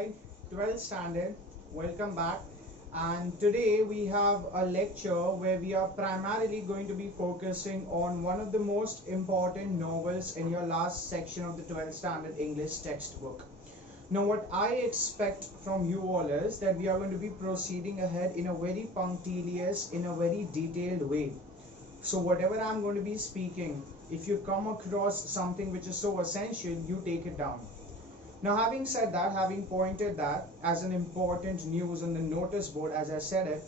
side, 12th standard. Welcome back. And today we have a lecture where we are primarily going to be focusing on one of the most important novels in your last section of the 12th standard English textbook. Now, what I expect from you all is that we are going to be proceeding ahead in a very punctilious, in a very detailed way. So whatever I'm going to be speaking, if you come across something which is so essential, you take it down. Now, having said that, having pointed that as an important news on the notice board, as I said it,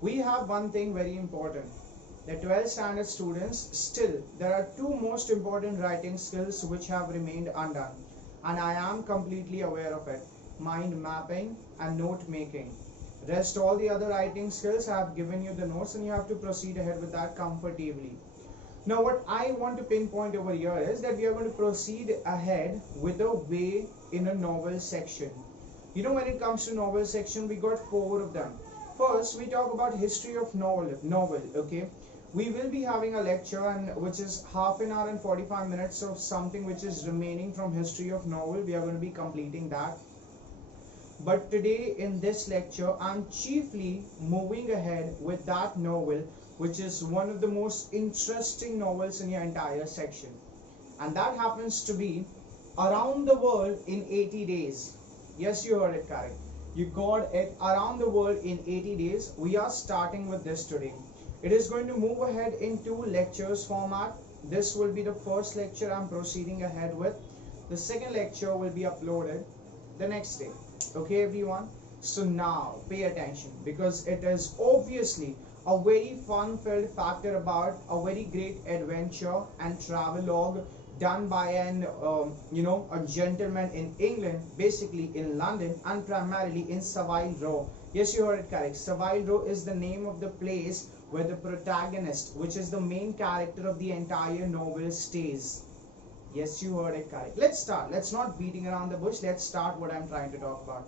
we have one thing very important. The 12th standard students, still, there are two most important writing skills which have remained undone. And I am completely aware of it. Mind mapping and note making. Rest all the other writing skills, I have given you the notes and you have to proceed ahead with that comfortably. Now what I want to pinpoint over here is that we are going to proceed ahead with a way in a novel section. You know, when it comes to novel section, we got four of them. First, we talk about history of novel, okay? We will be having a lecture and which is half an hour and 45 minutes of something which is remaining from history of novel. We are going to be completing that. But today in this lecture, I'm chiefly moving ahead with that novel which is one of the most interesting novels in your entire section. And that happens to be Around the World in 80 Days. Yes, you heard it correct. You got it, Around the World in 80 Days. We are starting with this today. It is going to move ahead in two lectures format. This will be the first lecture I'm proceeding ahead with. The second lecture will be uploaded the next day. Okay, everyone? So now pay attention, because it is obviously a very fun-filled factor about a very great adventure and travelogue done by a gentleman in England, basically in London, and primarily in Savile Row. Yes, you heard it correct. Savile Row is the name of the place where the protagonist, which is the main character of the entire novel, stays. Yes, you heard it correct. Let's start. Let's not beating around the bush. Let's start what I'm trying to talk about.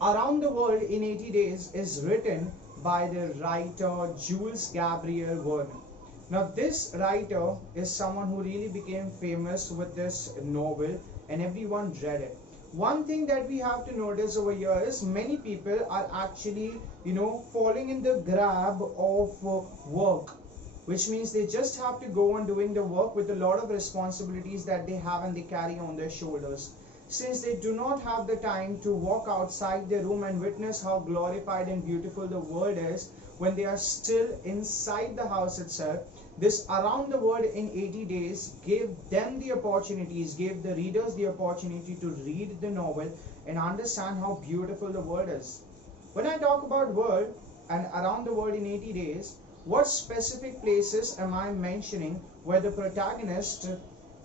Around the World in 80 Days is written by the writer Jules Gabriel Verne. Now this writer is someone who really became famous with this novel and everyone read it. One thing that we have to notice over here is many people are actually, falling in the grab of work, which means they just have to go on doing the work with a lot of responsibilities that they have and they carry on their shoulders. Since they do not have the time to walk outside their room and witness how glorified and beautiful the world is when they are still inside the house itself, this Around the World in 80 Days gave them the opportunities, gave the readers the opportunity to read the novel and understand how beautiful the world is. When I talk about world and Around the World in 80 Days, what specific places am I mentioning where the protagonist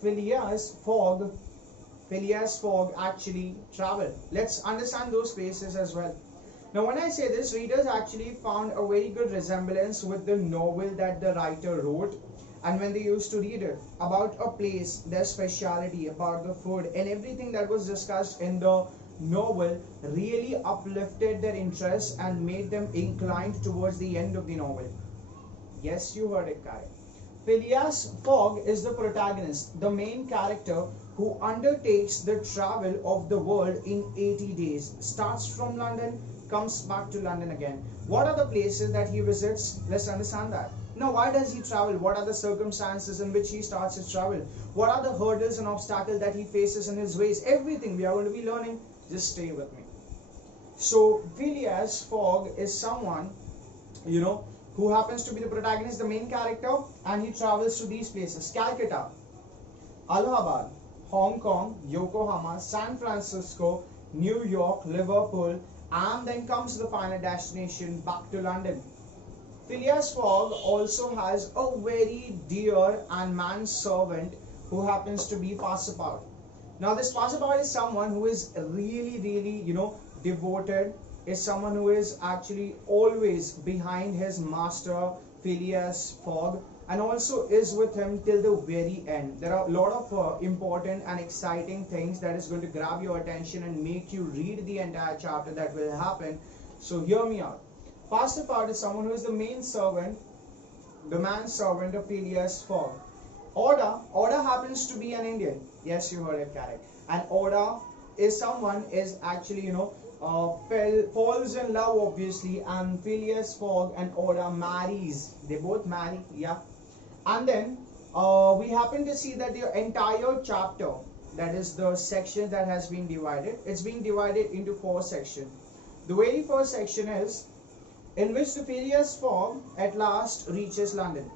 Phileas Fogg actually traveled? Let's understand those places as well. Now when I say this, readers actually found a very good resemblance with the novel that the writer wrote, and when they used to read it about a place, their speciality, about the food and everything that was discussed in the novel really uplifted their interest and made them inclined towards the end of the novel. Yes, you heard it correct. Phileas Fogg is the protagonist, the main character who undertakes the travel of the world in 80 days. Starts from London, comes back to London again. What are the places that he visits? Let's understand that. Now, why does he travel? What are the circumstances in which he starts his travel? What are the hurdles and obstacles that he faces in his ways? Everything we are going to be learning. Just stay with me. So, Phileas Fogg is someone, who happens to be the protagonist, the main character, and he travels to these places: Calcutta, Allahabad, Hong Kong, Yokohama, San Francisco, New York, Liverpool, and then comes to the final destination, back to London. Phileas Fogg also has a very dear and manservant who happens to be Passepartout. Now this Passepartout is someone who is really, devoted, is someone who is actually always behind his master Phileas Fogg and also is with him till the very end. There are a lot of important and exciting things that is going to grab your attention and make you read the entire chapter that will happen. So hear me out. Passepartout is someone who is the main servant, the manservant of Phileas Fogg. Oda happens to be an Indian. Yes, you heard it correct. And Oda is someone is actually, falls in love obviously, and Phileas Fogg and Oda marries. They both marry, yeah. And then we happen to see that the entire chapter, that is the section that has been divided, it's being divided into 4 sections. The very first section is in which the Phileas Fogg at last reaches London.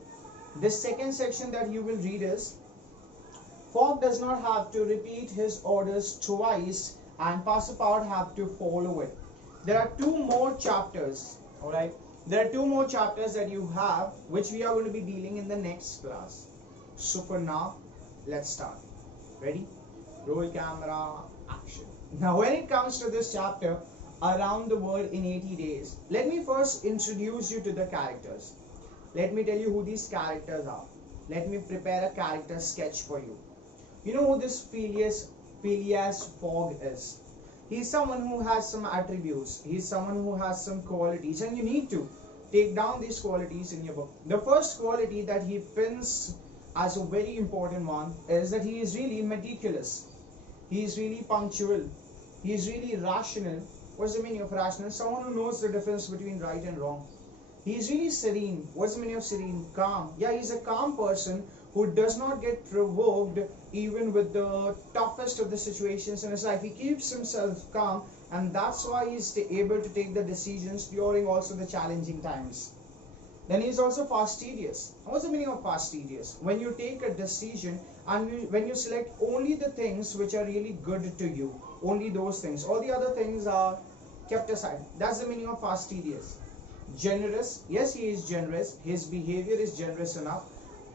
The second section that you will read is Fogg does not have to repeat his orders twice and Passepartout have to follow it. There are 2 more chapters, alright? There are 2 more chapters that you have, which we are going to be dealing in the next class. So for now, let's start. Ready? Roll camera, action. Now when it comes to this chapter, Around the World in 80 Days, let me first introduce you to the characters. Let me tell you who these characters are. Let me prepare a character sketch for you. You know who this Phileas Fogg is? He's someone who has some attributes. He's someone who has some qualities, and you need to take down these qualities in your book. The first quality that he pins as a very important one is that he is really meticulous. He is really punctual. He is really rational. What's the meaning of rational? Someone who knows the difference between right and wrong. He is really serene. What's the meaning of serene? Calm. Yeah, he's a calm person who does not get provoked even with the toughest of the situations in his life. He keeps himself calm, and that's why he's able to take the decisions during also the challenging times. Then he's also fastidious. What's the meaning of fastidious? When you take a decision and when you select only the things which are really good to you, only those things, all the other things are kept aside. That's the meaning of fastidious. Generous. Yes, he is generous. His behavior is generous enough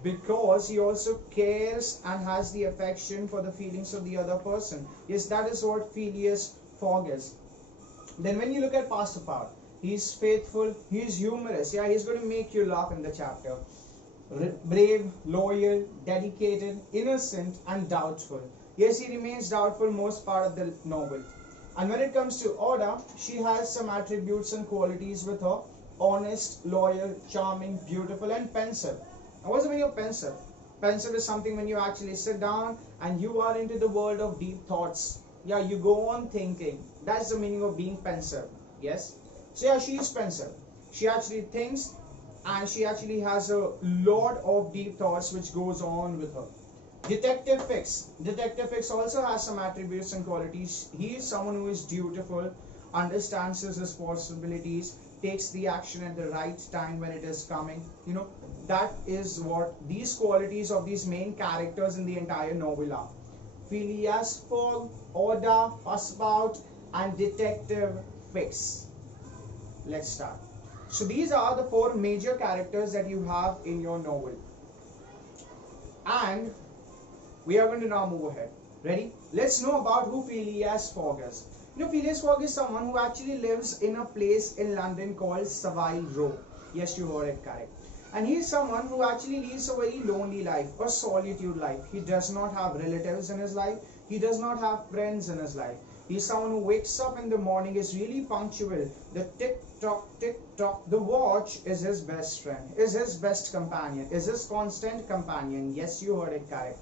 because he also cares and has the affection for the feelings of the other person. Yes, that is what Phileas Fogg is. Then when you look at Passepartout, he is faithful, he is humorous. Yeah, he's going to make you laugh in the chapter. Brave, loyal, dedicated, innocent, and doubtful. Yes, he remains doubtful most part of the novel. And when it comes to Oda, she has some attributes and qualities with her. Honest, loyal, charming, beautiful, and pensive. Now, what's the meaning of pensive? Pensive is something when you actually sit down and you are into the world of deep thoughts. Yeah, you go on thinking. That's the meaning of being pensive. Yes? So yeah, she is pensive. She actually thinks, and she actually has a lot of deep thoughts which goes on with her. Detective Fix. Detective Fix also has some attributes and qualities. He is someone who is dutiful, understands his responsibilities, takes the action at the right time when it is coming. You know, that is what these qualities of these main characters in the entire novel are. Phileas Fogg, Oda, Passepartout, and Detective Fix. Let's start. So these are the 4 major characters that you have in your novel. And we are going to now move ahead. Ready? Let's know about who Phileas Fogg is. You know, Phileas Fogg is someone who actually lives in a place in London called Savile Row. Yes, you heard it correct. And he is someone who actually leads a very lonely life, a solitude life. He does not have relatives in his life. He does not have friends in his life. He is someone who wakes up in the morning, is really punctual. The tick tock, the watch is his best friend, is his best companion, is his constant companion. Yes, you heard it correct.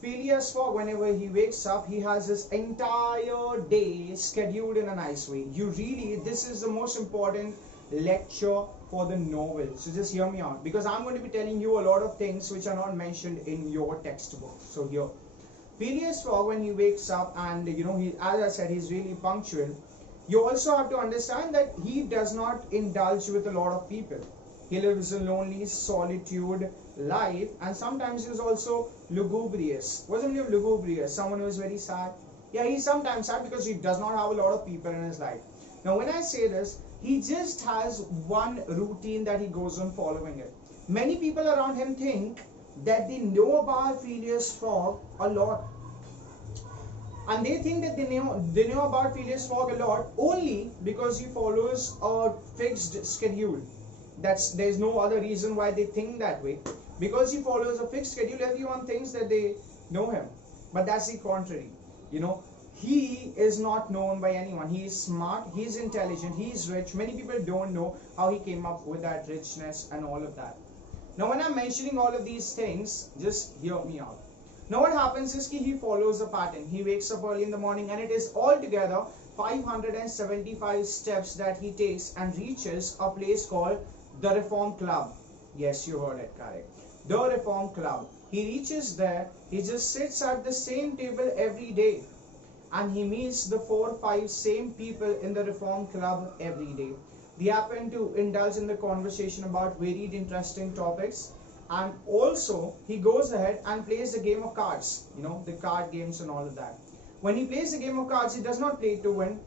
Phileas Fogg, whenever he wakes up, he has his entire day scheduled in a nice way. This is the most important lecture for the novel. So just hear me out, because I'm going to be telling you a lot of things which are not mentioned in your textbook. So here, Phileas Fogg, when he wakes up, and as I said, he's really punctual. You also have to understand that he does not indulge with a lot of people. He lives a lonely solitude life, and sometimes he's also lugubrious. What's the meaning of lugubrious? Someone who is very sad. Yeah, he's sometimes sad because he does not have a lot of people in his life. Now when I say this, he just has one routine that he goes on following it. Many people around him think that they know about Phileas Fogg a lot, and they think that they know about Phileas Fogg a lot only because he follows a fixed schedule. There's no other reason why they think that way. Because he follows a fixed schedule, everyone thinks that they know him, but that's the contrary. He is not known by anyone. He is smart, he is intelligent, he is rich. Many people don't know how he came up with that richness and all of that. Now when I'm mentioning all of these things, just hear me out. Now what happens is he follows a pattern. He wakes up early in the morning, and it is altogether 575 steps that he takes and reaches a place called the Reform Club. Yes, you heard it correct. The Reform Club. He reaches there, he just sits at the same table every day, and he meets the 4 or 5 same people in the Reform Club every day. They happen to indulge in the conversation about varied interesting topics, and also he goes ahead and plays the game of cards, the card games and all of that. When he plays the game of cards, he does not play to win,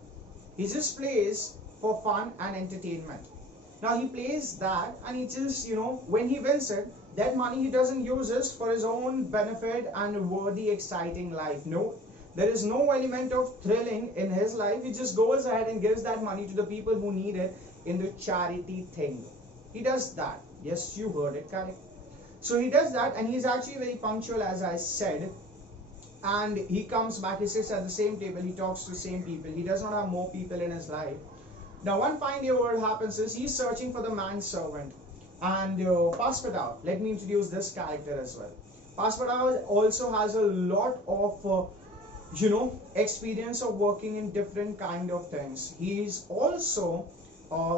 he just plays for fun and entertainment. Now he plays that, and he just, when he wins it, that money he doesn't use it for his own benefit and worthy exciting life. No, there is no element of thrilling in his life. He just goes ahead and gives that money to the people who need it in the charity thing. He does that. Yes, you heard it correct. So he does that, and he's actually very punctual, as I said. And he comes back, he sits at the same table, he talks to the same people. He does not have more people in his life. Now one fine day what happens is he's searching for the manservant. And Passepartout, let me introduce this character as well. Passepartout also has a lot of experience of working in different kind of things. He's also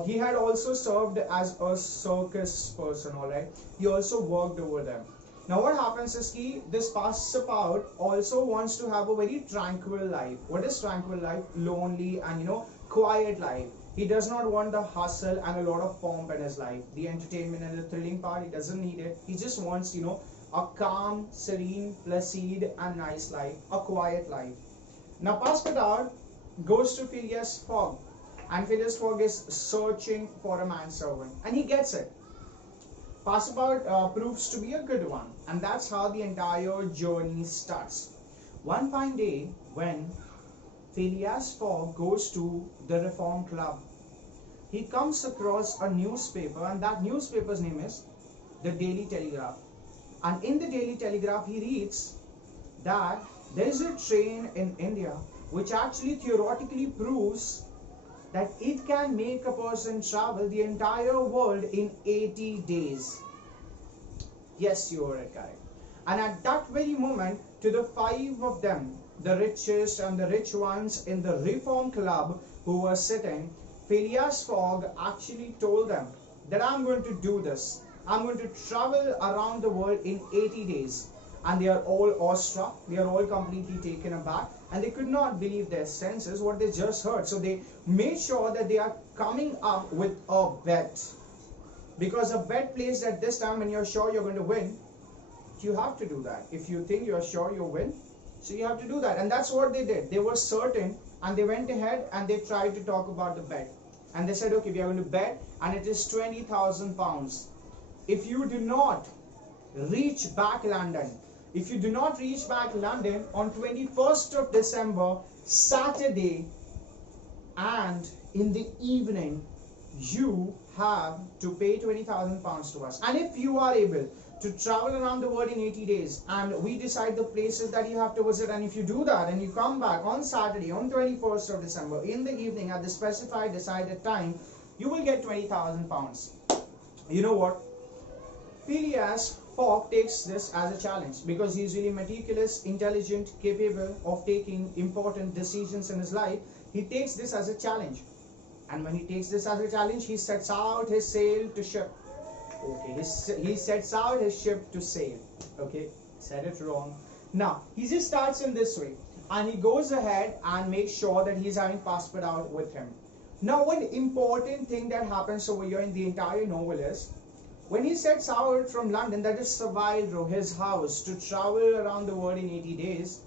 he had also served as a circus person, alright. He also worked over them. Now what happens is this Passepartout also wants to have a very tranquil life. What is tranquil life? Lonely and quiet life. He does not want the hustle and a lot of pomp in his life. The entertainment and the thrilling part, he doesn't need it. He just wants, a calm, serene, placid and nice life. A quiet life. Now Passepartout goes to Phileas Fogg. And Phileas Fogg is searching for a manservant. And he gets it. Passepartout proves to be a good one. And that's how the entire journey starts. One fine day when Phileas Fogg goes to the Reform Club, he comes across a newspaper, and that newspaper's name is the Daily Telegraph. And in the Daily Telegraph, he reads that there is a train in India which actually theoretically proves that it can make a person travel the entire world in 80 days. Yes, you heard it correct. And at that very moment, to the 5 of them, the richest and the rich ones in the Reform Club who were sitting, Phileas Fogg actually told them that I'm going to do this. I'm going to travel around the world in 80 days. And they are all awestruck. They are all completely taken aback. And they could not believe their senses, what they just heard. So they made sure that they are coming up with a bet. Because a bet placed at this time when you're sure you're going to win, you have to do that. If you think you're sure you'll win, so you have to do that. And that's what they did. They were certain, and they went ahead and they tried to talk about the bet. And they said, okay, we are going to bet, and it is 20,000 pounds. If you do not reach back London, if you do not reach back London on 21st of December, Saturday, and in the evening, you have to pay 20,000 pounds to us. And if you are able to travel around the world in 80 days, and we decide the places that you have to visit, and if you do that and you come back on Saturday, on 21st of December, in the evening at the specified decided time, you will get 20,000 pounds. You know what? Phileas Fogg takes this as a challenge because he's really meticulous, intelligent, capable of taking important decisions in his life. He takes this as a challenge. And when he takes this as a challenge, he sets out his sail to ship. Okay, he sets out his ship to sail. Okay, said it wrong. Now, he just starts in this way. And he goes ahead and makes sure that he's having Passepartout with him. Now, one important thing that happens over here in the entire novel is, when he sets out from London, that is Savile Row, his house, to travel around the world in 80 days,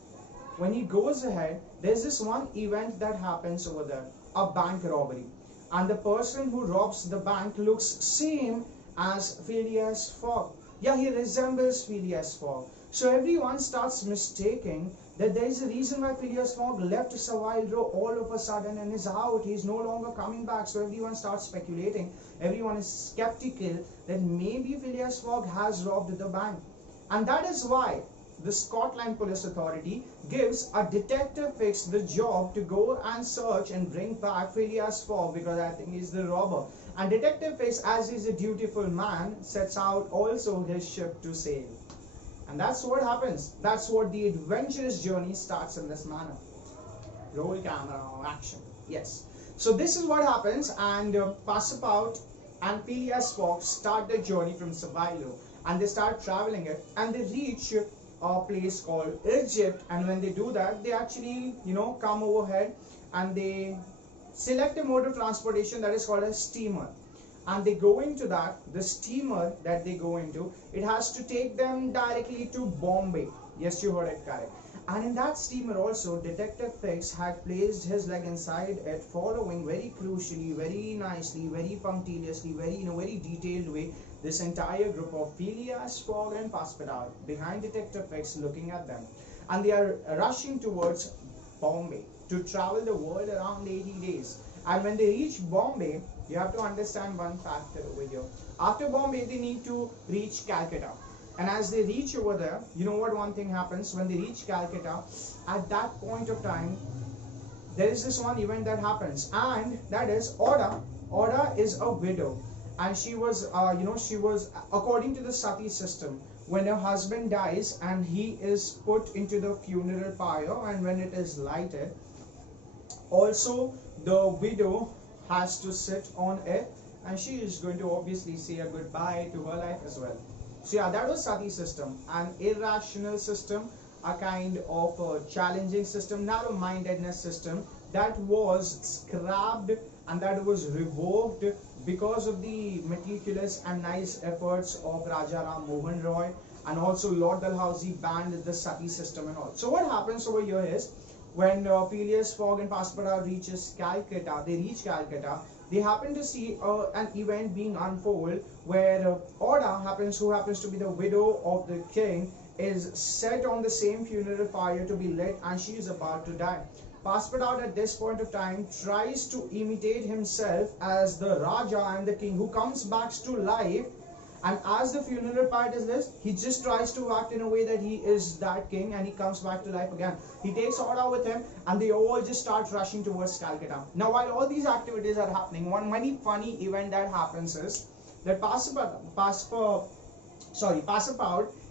when he goes ahead, there's this one event that happens over there, a bank robbery. And the person who robs the bank looks same as Phileas Fogg. Yeah, he resembles Phileas Fogg. So everyone starts mistaking that there is a reason why Phileas Fogg left Savile Row all of a sudden and is out. He's no longer coming back. So everyone starts speculating. Everyone is skeptical that maybe Phileas Fogg has robbed the bank. And that is why the Scotland Police Authority gives a detective Fix the job to go and search and bring back Phileas Fogg, because I think he's the robber. And Detective Fix, as he's a dutiful man, sets out also his ship to sail. And that's what happens. That's what the adventurous journey starts in this manner. Roll camera, action. Yes. So this is what happens, and Passepartout and Phileas Fogg start their journey from Savilo, and they start traveling it, and they reach a place called Egypt. And when they do that, they actually, come overhead, and they select a mode of transportation that is called a steamer. And they go into that, the steamer that they go into, it has to take them directly to Bombay. Yes, you heard it correct. And in that steamer also, Detective Fix had placed his leg inside it, following very crucially, very nicely, very punctiliously, very detailed way, this entire group of Phileas Fogg and Passepartout behind Detective Fix, looking at them. And they are rushing towards Bombay to travel the world around 80 days. And when they reach Bombay, you have to understand one factor over here. After Bombay, they need to reach Calcutta. And as they reach over there, you know what one thing happens when they reach Calcutta? At that point of time, there is this one event that happens, and that is Oda. Oda is a widow, and she was, according to the Sati system, when her husband dies and he is put into the funeral pyre, and when it is lighted, also the widow has to sit on it, and she is going to obviously say a goodbye to her life as well. So yeah, that was Sati system, an irrational system, a kind of challenging system, narrow-mindedness system that was scrapped and that was revoked because of the meticulous and nice efforts of Raja Ram Mohan Roy, and also Lord Dalhousie banned the Sati system and all. So what happens over here is, when Phileas Fogg and Passepartout reaches Calcutta, they reach Calcutta, they happen to see an event being unfold where Oda who happens to be the widow of the king, is set on the same funeral fire to be lit, and she is about to die. Passepartout at this point of time tries to imitate himself as the Raja and the king who comes back to life, and as the funeral pyre is lit, he just tries to act in a way that he is that king, and he comes back to life again. He takes Oda with him, and they all just start rushing towards Calcutta. Now, while all these activities are happening, one very funny event that happens is that Passepartout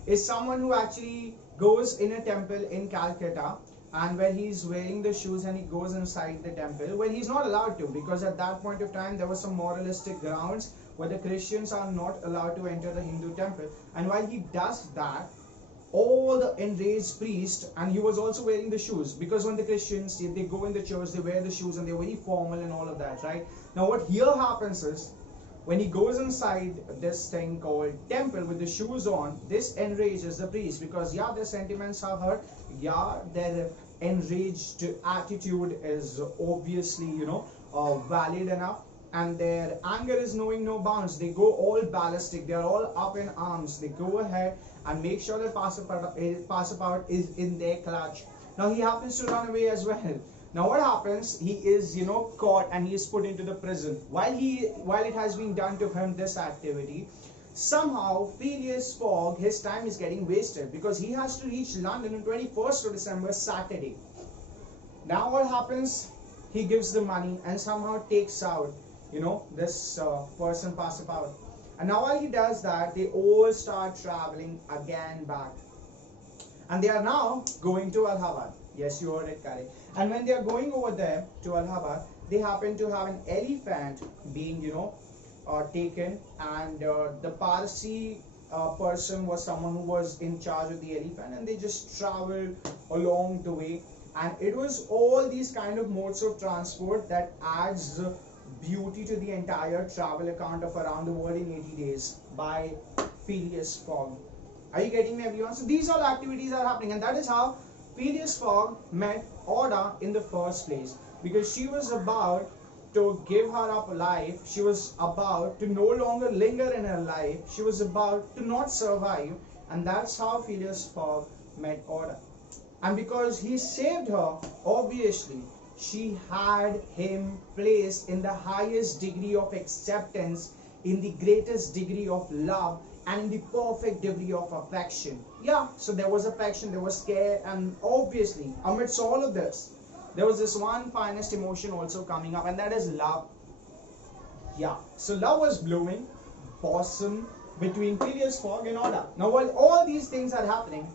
is someone who actually goes in a temple in Calcutta, and where he's wearing the shoes and he goes inside the temple, where he's not allowed to, because at that point of time there were some moralistic grounds where the Christians are not allowed to enter the Hindu temple. And while he does that, all the enraged priests, and he was also wearing the shoes, because when the Christians, they go in the church, they wear the shoes and they're very formal and all of that, right? Now what here happens is, when he goes inside this thing called temple with the shoes on, this enrages the priest, because yeah, their sentiments are hurt, yeah, their enraged attitude is obviously, valid enough, and their anger is knowing no bounds. They go all ballistic, they're all up in arms. They go ahead and make sure that Passepartout is in their clutch. Now he happens to run away as well. Now what happens, he is caught and he is put into the prison. While it has been done to him, this activity, somehow Phileas Fogg, his time is getting wasted, because he has to reach London on 21st of December, Saturday. Now what happens, he gives the money and somehow takes out this person, Passepartout. And now while he does that, they all start traveling again back, and they are now going to Allahabad. Yes, you heard it correct. And when they are going over there to Allahabad, they happen to have an elephant being taken, and the Parsi person was someone who was in charge of the elephant, and they just traveled along the way. And it was all these kind of modes of transport that adds beauty to the entire travel account of Around the World in 80 Days by Phileas Fogg. Are you getting me, everyone? So these all activities are happening, and that is how Phileas Fogg met Oda in the first place, because she was about to give her up life. She was about to no longer linger in her life. She was about to not survive, and that's how Phileas Fogg met Oda. And because he saved her, obviously, she had him placed in the highest degree of acceptance, in the greatest degree of love, and in the perfect degree of affection. Yeah, so there was affection, there was care, and obviously, amidst all of this, there was this one finest emotion also coming up, and that is love. Yeah, so love was blooming, blossom, between Phileas Fogg and Oda. Now, while all these things are happening,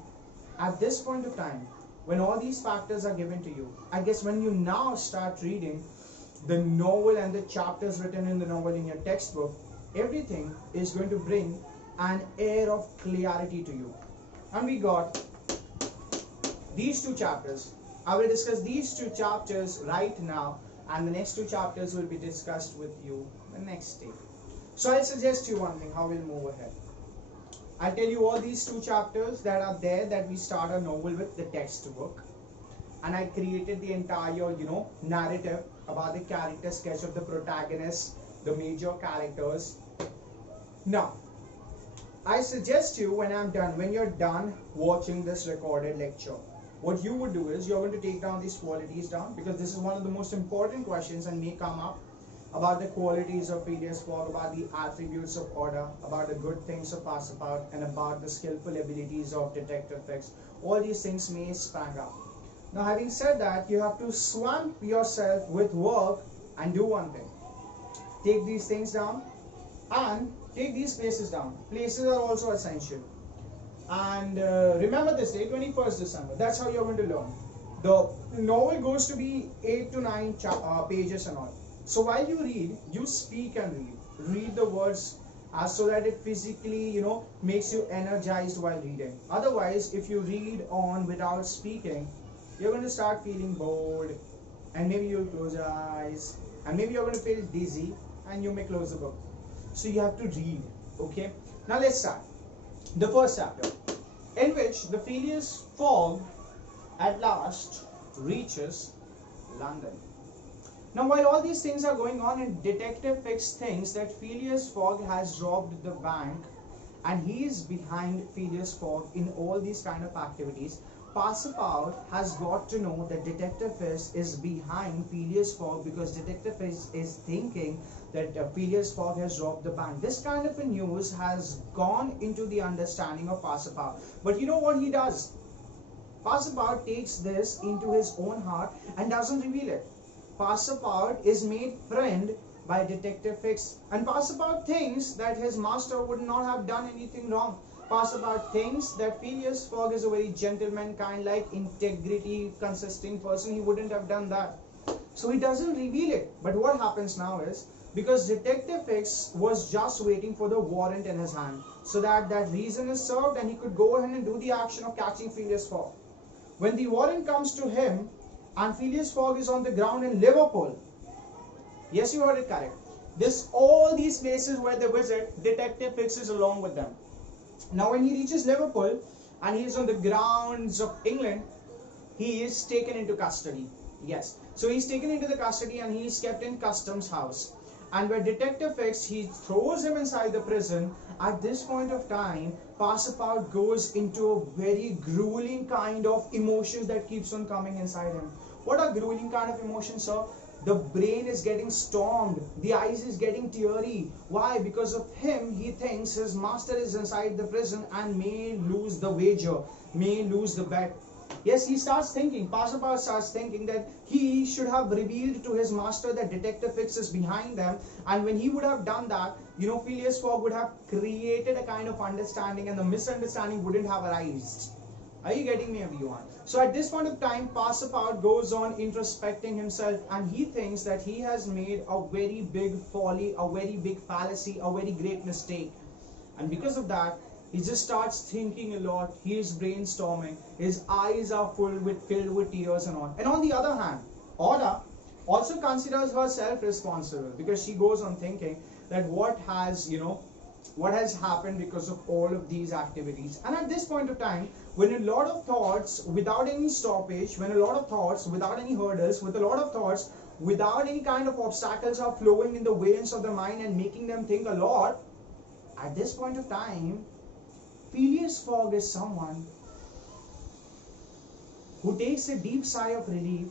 at this point of time, when all these factors are given to you, I guess when you now start reading the novel and the chapters written in the novel in your textbook, everything is going to bring an air of clarity to you. And we got these two chapters. I will discuss these two chapters right now, and the next two chapters will be discussed with you the next day. So I'll suggest you one thing, how we'll move ahead. I'll tell you all these two chapters that are there that we start a novel with, the textbook. And I created the entire, narrative about the character sketch of the protagonist, the major characters. Now, I suggest you when you're done watching this recorded lecture, what you would do is you're going to take down these qualities down, because this is one of the most important questions and may come up about the qualities of Phileas Fogg, about the attributes of Oda, about the good things of Passepartout, and about the skillful abilities of Detective Fix. All these things may spring up. Now, having said that, you have to swamp yourself with work and do one thing. Take these things down and take these places down. Places are also essential. And remember this day, 21st December. That's how you're going to learn. The novel goes to be 8 to 9 pages and all. So while you read, you speak and read. Read the words so that it physically, makes you energized while reading. Otherwise, if you read on without speaking, you're going to start feeling bored, and maybe you'll close your eyes, and maybe you're going to feel dizzy, and you may close the book. So you have to read, okay? Now let's start. The first chapter, in which the Phileas Fogg at last reaches London. Now, while all these things are going on, and Detective Fix thinks that Phileas Fogg has robbed the bank, and he is behind Phileas Fogg in all these kind of activities, Passepartout has got to know that Detective Fix is behind Phileas Fogg, because Detective Fix is thinking that Phileas Fogg has robbed the bank. This kind of a news has gone into the understanding of Passepartout. But you know what he does? Passepartout takes this into his own heart and doesn't reveal it. Passepartout is made friend by Detective Fix, and Passepartout thinks that his master would not have done anything wrong. Passepartout thinks that Phileas Fogg is a very gentleman, kind-like, integrity consisting person. He wouldn't have done that. So he doesn't reveal it. But what happens now is, because Detective Fix was just waiting for the warrant in his hand, so that that reason is served and he could go ahead and do the action of catching Phileas Fogg. When the warrant comes to him, and Phileas Fogg is on the ground in Liverpool. Yes, you heard it correct. All these places where they visit, Detective Fix is along with them. Now, when he reaches Liverpool and he is on the grounds of England, he is taken into custody. Yes. So he's taken into the custody and he is kept in Customs House. And where Detective Fix, he throws him inside the prison. At this point of time, Passepartout goes into a very grueling kind of emotions that keeps on coming inside him. What are grueling kind of emotions, sir? The brain is getting stormed. The eyes is getting teary. Why? Because of him, he thinks his master is inside the prison and may lose the wager, may lose the bet. Yes, he starts thinking, Passepartout starts thinking that he should have revealed to his master that Detective Fix is behind them. And when he would have done that, Phileas Fogg would have created a kind of understanding and the misunderstanding wouldn't have arisen. Are you getting me, everyone? So at this point of time, Passepartout goes on introspecting himself and he thinks that he has made a very big folly, a very big fallacy, a very great mistake. And because of that, he just starts thinking a lot. He is brainstorming. His eyes are filled with tears and all. And on the other hand, Oda also considers herself responsible, because she goes on thinking that what has happened because of all of these activities. And at this point of time, when a lot of thoughts without any stoppage, when a lot of thoughts without any hurdles, with a lot of thoughts without any kind of obstacles are flowing in the veins of the mind and making them think a lot, at this point of time, Phileas Fogg is someone who takes a deep sigh of relief,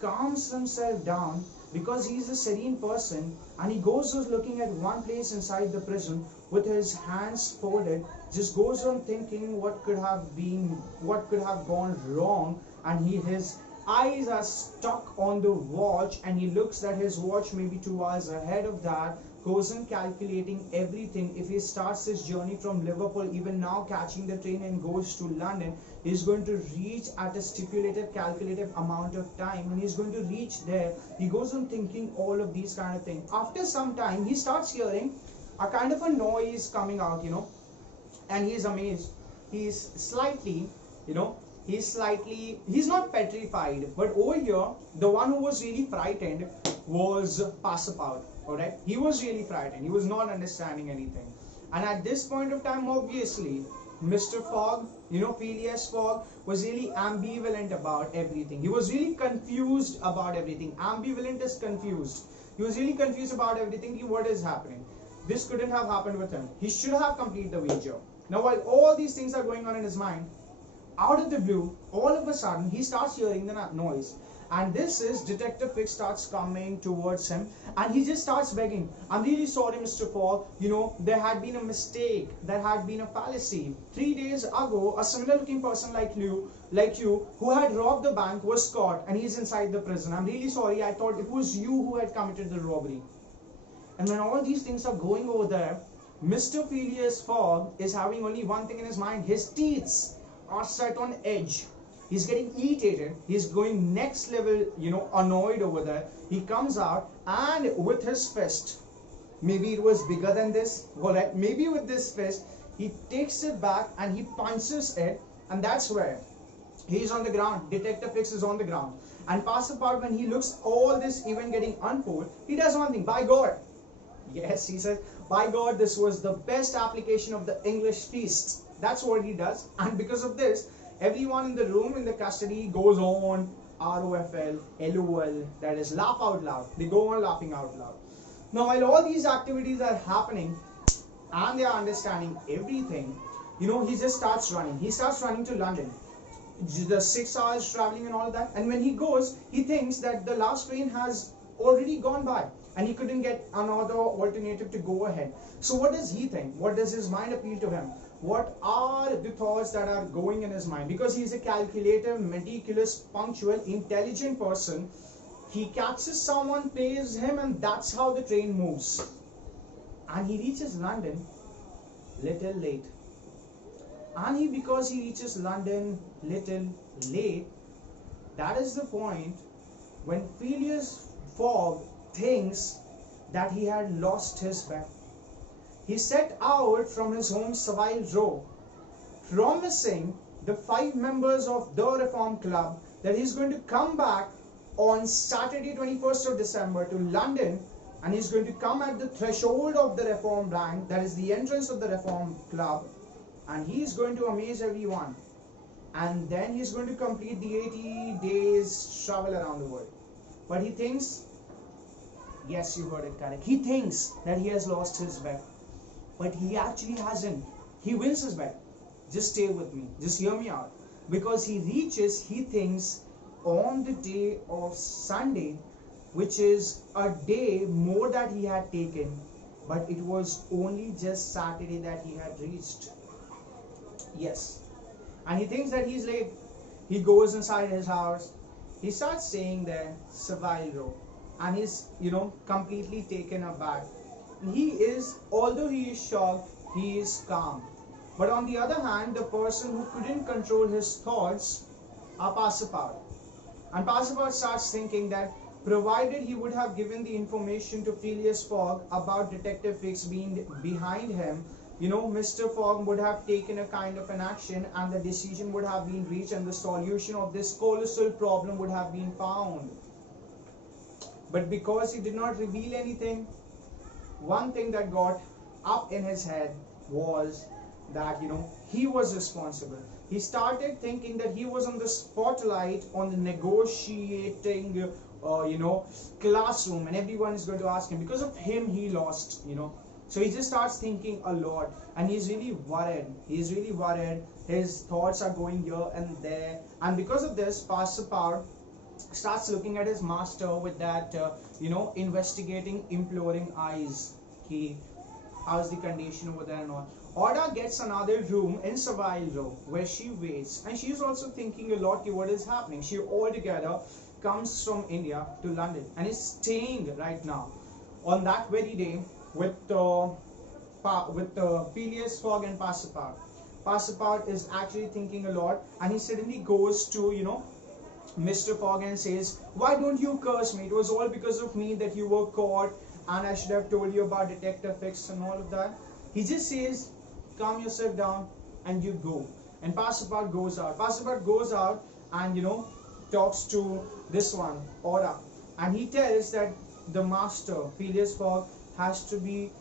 calms himself down, because he is a serene person, and he goes on looking at one place inside the prison with his hands folded, just goes on thinking what could have gone wrong, and his eyes are stuck on the watch, and he looks at his watch maybe 2 hours ahead of that, goes on calculating everything. If he starts his journey from Liverpool, even now catching the train and goes to London, he's going to reach at a stipulated calculative amount of time, and he's going to reach there. He goes on thinking all of these kind of things. After some time, he starts hearing a kind of a noise coming out, and he's amazed. He's slightly, you know he's not petrified, but over here the one who was really frightened was Passepartout. All right, he was really frightened, he was not understanding anything. And at this point of time, obviously, Mr. Fogg, Phileas Fogg, was really ambivalent about everything. He was really confused about everything. Ambivalent is confused. He was really confused about everything. What is happening? This couldn't have happened with him. He should have completed the wager. Now, while all these things are going on in his mind, out of the blue, all of a sudden, he starts hearing the noise. And this is Detective Fix starts coming towards him, and he just starts begging, "I'm really sorry, Mr. Fogg. There had been a mistake. There had been a fallacy. 3 days ago, a similar looking person like you, who had robbed the bank was caught, and he's inside the prison. I'm really sorry. I thought it was you who had committed the robbery." And when all these things are going over there, Mr. Phileas Fogg is having only one thing in his mind. His teeth are set on edge. He's getting irritated. He's going next level, annoyed over there. He comes out, and with his fist, maybe it was bigger than this, alright, maybe with this fist, he takes it back and he punches it, and that's where he's on the ground. Detective Fix is on the ground. And Passepartout, when he looks all this event getting unfold, he does one thing. By God, yes, he says, by God, this was the best application of the English feast. That's what he does. And because of this, everyone in the room, in the custody, goes on ROFL, LOL, that is laugh out loud. They go on laughing out loud. Now, while all these activities are happening and they are understanding everything, he just starts running. He starts running to London. The 6 hours traveling and all that. And when he goes, he thinks that the last train has already gone by, and he couldn't get another alternative to go ahead. So what does he think? What does his mind appeal to him? What are the thoughts that are going in his mind? Because he's a calculative, meticulous, punctual, intelligent person. He catches someone, pays him, and that's how the train moves. And he reaches London little late. And because he reaches London little late, that is the point when Phileas Fogg thinks that he had lost his bet. He set out from his home Savile Row, promising the 5 members of the Reform Club that he's going to come back on Saturday 21st of December to London, and he's going to come at the threshold of the Reform Bank, that is the entrance of the Reform Club, and he's going to amaze everyone. And then he's going to complete the 80 days travel around the world. But he thinks, yes, you heard it correct, he thinks that he has lost his bet. But he actually hasn't. He wins his bet. Just stay with me. Just hear me out. Because he thinks, on the day of Sunday, which is a day more that he had taken, but it was only just Saturday that he had reached. Yes. And he thinks that he's late. He goes inside his house. He starts staying there, Savile Row. And he's, completely taken aback. Although he is shocked, he is calm. But on the other hand, the person who couldn't control his thoughts are Passepartout. And Passepartout starts thinking that provided he would have given the information to Phileas Fogg about Detective Fix being behind him, Mr. Fogg would have taken a kind of an action, and the decision would have been reached, and the solution of this colossal problem would have been found. But because he did not reveal anything, one thing that got up in his head was that, he was responsible. He started thinking that he was on the spotlight on the negotiating, classroom, and everyone is going to ask him. Because of him, he lost, So he just starts thinking a lot, and he's really worried. His thoughts are going here and there. And because of this, Passepartout starts looking at his master with that, investigating, imploring eyes. How's the condition over there and all. Oda gets another room in Savile Row where she waits, and she's also thinking a lot to what is happening. She altogether comes from India to London and is staying right now on that very day with Phileas Fogg and Passepartout. Passepartout is actually thinking a lot, and he suddenly goes to Mr. Fogg and says, "Why don't you curse me? It was all because of me that you were caught, and I should have told you about Detective Fix and all of that." He just says, "Calm yourself down," and you go. And Passepartout goes out. Passepartout goes out and talks to this one, Aura, and he tells that the master, Phileas Fogg, has to be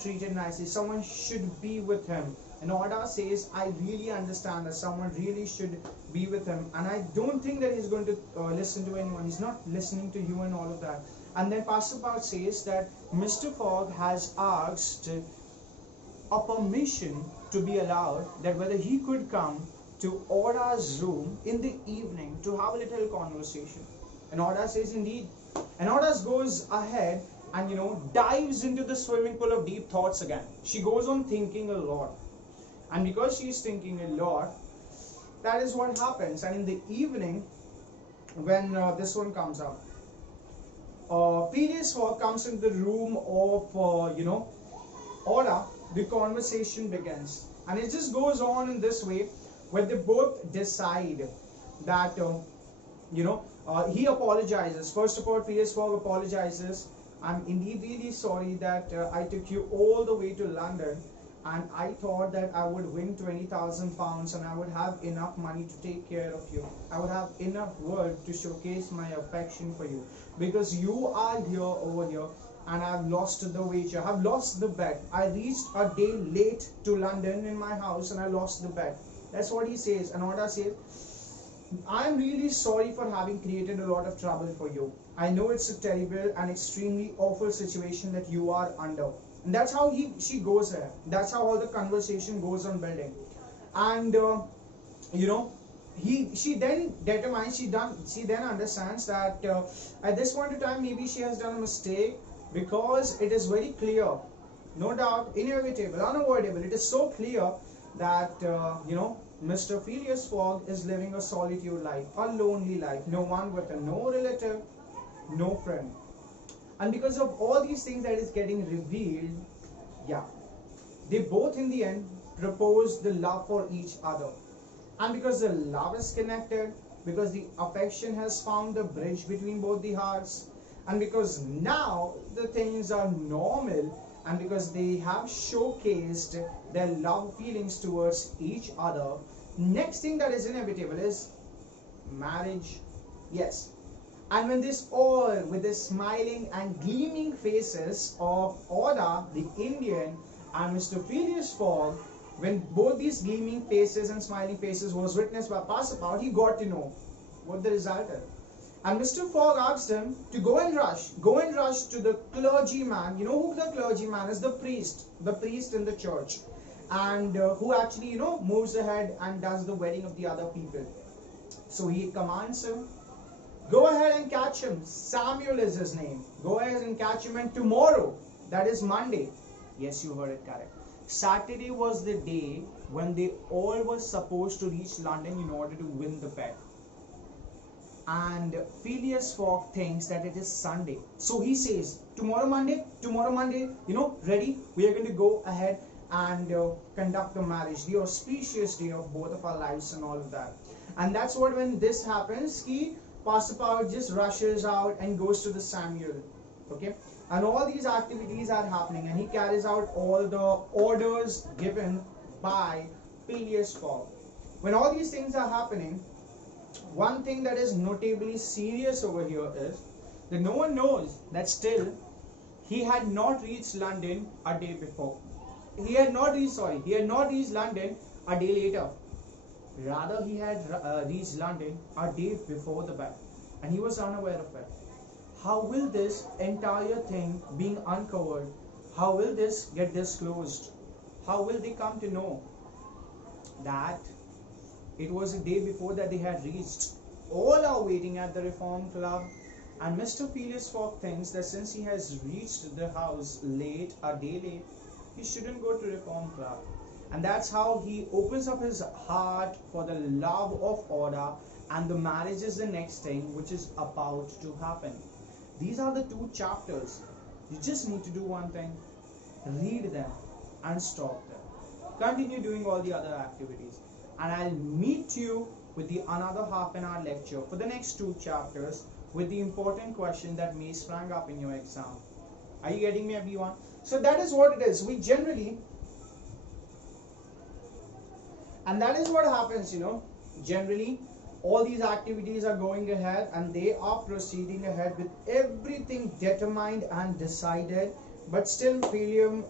treated nicely. Someone should be with him. And Oda says, "I really understand that someone really should be with him, and I don't think that he's going to listen to anyone. He's not listening to you and all of that." And then Passepartout says that Mr. Fogg has asked a permission to be allowed, that whether he could come to Oda's room in the evening to have a little conversation. And Oda says, "Indeed." And Oda goes ahead and dives into the swimming pool of deep thoughts again. She goes on thinking a lot. And because she's thinking a lot, that is what happens. And in the evening, when this one comes out, Phileas Fogg comes into the room of, Aura. The conversation begins. And it just goes on in this way, where they both decide that, he apologizes. First of all, Phileas Fogg apologizes. "I'm indeed really sorry that I took you all the way to London, and I thought that I would win £20,000 and I would have enough money to take care of you. I would have enough word to showcase my affection for you, because you are here over here, and I've lost the wager. I've lost the bet. I reached a day late to London in my house and I lost the bet." That's what he says. And Oda says, "I'm really sorry for having created a lot of trouble for you. I know it's a terrible and extremely awful situation that you are under." And that's how she goes there. That's how all the conversation goes on building. And she then determines, she then understands that at this point in time maybe she has done a mistake, because it is very clear, no doubt, inevitable, unavoidable. It is so clear that Mr. Phileas Fogg is living a solitude life, a lonely life, no one with him, no relative, no friend. And because of all these things that is getting revealed, they both in the end propose the love for each other. And because the love is connected, because the affection has found the bridge between both the hearts, and because now the things are normal, and because they have showcased their love feelings towards each other, next thing that is inevitable is marriage. Yes. And when this all, with the smiling and gleaming faces of Oda, the Indian, and Mr. Phileas Fogg, when both these gleaming faces and smiling faces was witnessed by Passepartout, he got to know what the result is. And Mr. Fogg asked him to go and rush to the clergyman. You know who the clergyman is? The priest in the church, and who actually moves ahead and does the wedding of the other people. So he commands him, "Go ahead and catch him. Samuel is his name. Go ahead and catch him, and tomorrow, that is Monday." Yes, you heard it correct. Saturday was the day when they all were supposed to reach London in order to win the bet. And Phileas Fogg thinks that it is Sunday. So he says, tomorrow Monday, ready? We are going to go ahead and conduct the marriage, the auspicious day of both of our lives and all of that. And that's what, when this happens, Passepartout just rushes out and goes to the Samuel. Okay? And all these activities are happening, and he carries out all the orders given by Phileas Fogg. When all these things are happening, one thing that is notably serious over here is that no one knows that still he had not reached London a day before. He had not reached London a day later. Rather, he had reached London a day before the bet, and he was unaware of it. How will this entire thing being uncovered, how will this get disclosed? How will they come to know that it was a day before that they had reached? All are waiting at the Reform Club, and Mr. Phileas Fogg thinks that since he has reached the house late, a day late, he shouldn't go to Reform Club. And that's how he opens up his heart for the love of order, and the marriage is the next thing which is about to happen. These are the two chapters. You just need to do one thing: read them and stop them. Continue doing all the other activities, and I'll meet you with the another half an hour lecture for the next two chapters with the important question that may sprang up in your exam. Are you getting me, everyone? So that is what it is. We generally, and that is what happens, generally all these activities are going ahead and they are proceeding ahead with everything determined and decided, but still William,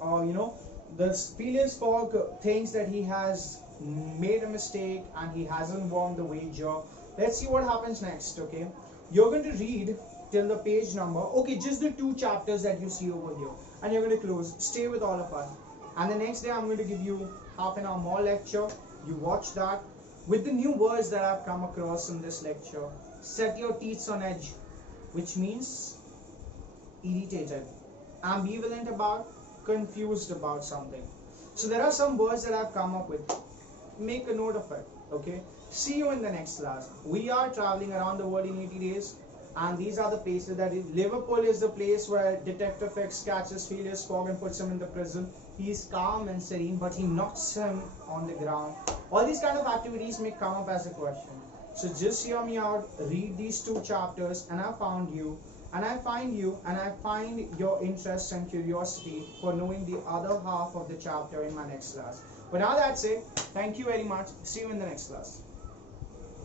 the Phileas Fogg thinks that he has made a mistake and he hasn't won the wager. Let's see what happens next. Okay, you're going to read till the page number, okay, just the two chapters that you see over here, and you're going to close. Stay with all of us, and the next day I'm going to give you half an hour more lecture. You watch that with the new words that I've come across in this lecture. Set your teeth on edge, which means irritated, ambivalent about, confused about something. So there are some words that I've come up with. Make a note of it. Okay, see you in the next class. We are traveling around the world in 80 days, and these are the places that is. Liverpool is the place where Detective X catches Phileas Fogg and puts him in the prison. He's calm and serene, but he knocks him on the ground. All these kind of activities may come up as a question. So just hear me out, read these two chapters, and I found you, and I find you, and I find your interest and curiosity for knowing the other half of the chapter in my next class. But now that's it. Thank you very much. See you in the next class.